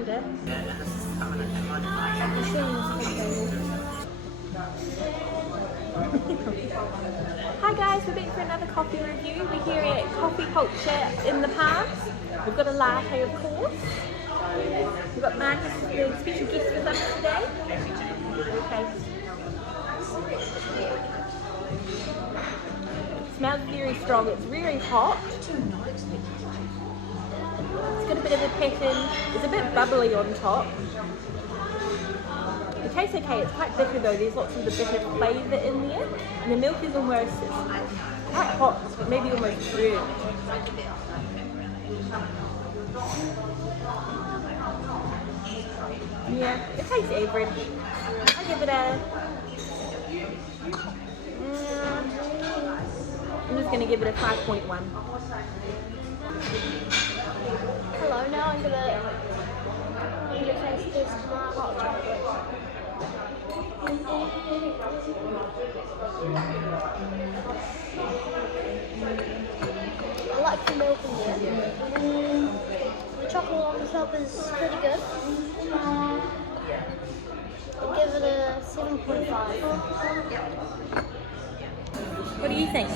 Kinda. Hi guys, we're back for another coffee review. We're here at Coffee Culture in the Palms. We've got a latte, of course. We've got Marcus, the special guest with us today. Okay. It smells very strong. It's very hot. It's got a bit of a pattern. It's a bit bubbly on top. It tastes okay. It's quite bitter though. There's lots of the bitter flavour in there. And the milk is almost, it's quite hot, maybe almost burnt. Yeah, it tastes average. I'll give it a... I'm just going to give it a 5.1. Hello, now I'm gonna taste this hot chocolate. I like the milk in here. The chocolate on the top is pretty good. I give it a 7.5. What do you think?